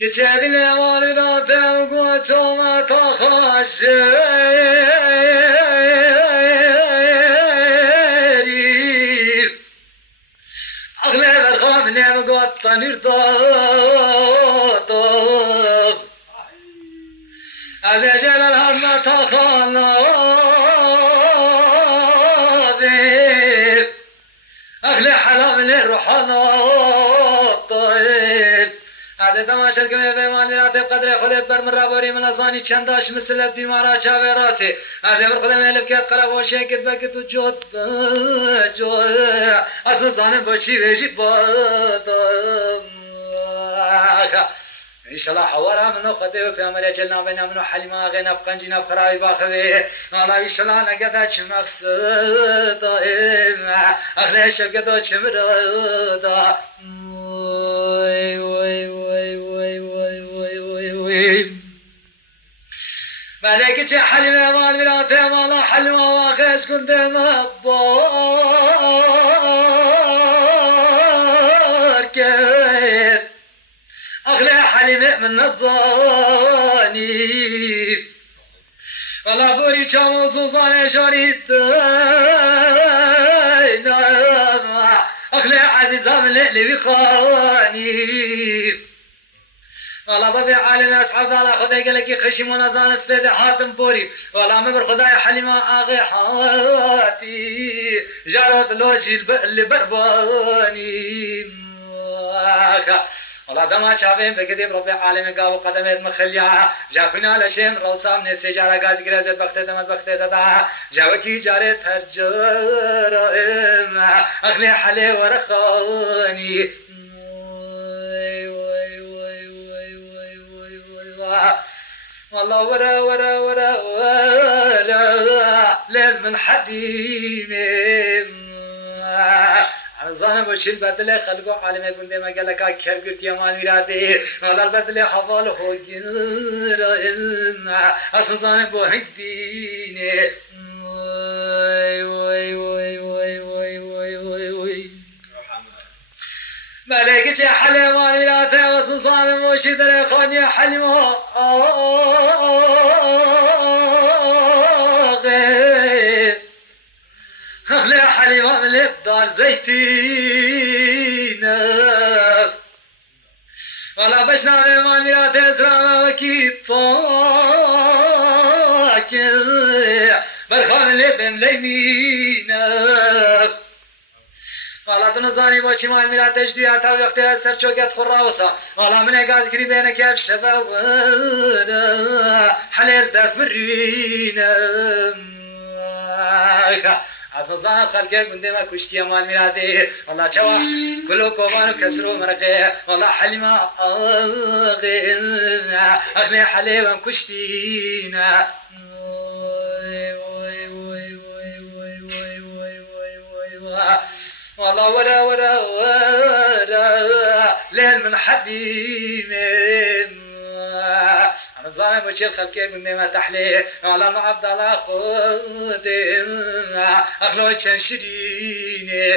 كساد الأمال رافع وقوتهم تخشري أغلب الخام نعم قوت طنير طاطف أزجل الهم تخلابي أغلى حلام للروحنا الطيل هذا تماشى كم بيمان مراتب قدر خدت بر مرابوري من أصاني چنداش مثل الدمارة شاوي راسي هذا بالقدم لبكت قرب وشيكت بكت وجود أساسان بشي بيجي بادم إن شاء الله حوارا منو خدي وفي عمري جلنا بينا منو حليما غينا بقنجينا بخراي باخوي الله إن شاء الله نقدا شمقصد أخلي شبكة شمردا ملكة حلمة مال مراتة مالا حلمة واخش كنت مبار كيف أغلى حلمة من الظاني ولا بوري شامو سوزاني شوريت أغلى عزيزة من اللي بخاني والله بابي عالم أصحاب الله خدای قال لك خشيم نزان سفيد حاتم بوري والله ما بالخدای حليمة آغي حاتي جارت لوجي اللي برباني والله دما شافين بكذب ربي عالم قاو قدمت مخليا جافنا لشين روسام من سجارة غاز جرازت بخته دمت بخته ددا جاوكي جارت هرجر أخلي حلي ورخاني والله ورا ورا ورا ورا ليل من حديم عرضان بشيل بدله خلقو عالمه گنده ما قال لك كير قلت يا مال ميراتي والله البدله حوال هو اساسا بو هديني وي وي وي وي وي وي وي ملكة حليمة ميراتي وصصان موشي دري خاني حليمة أخلي حليمة من الدار زيتينة ولا بشنا مال ميراتي اسرامة وكيد فاكر برخان اللي بن ليمينة والله تنزاني باشي مال ميرات تجديها تا وقتها سر چوكت خراوسا والله من اقاز كري بينا كيف شبا حليل دفرينا اساسا خلقه گنده ما كشتي مال ميراتي والله چوا كلو كوبانو كسرو مرقه والله حليمة اخلي حليبا كشتينا والله ورا ورا ورا ليل من حديم أنا ظالم بشيل خلقي قلني ما تحلي على المعبد الله خود أخلو شنشريني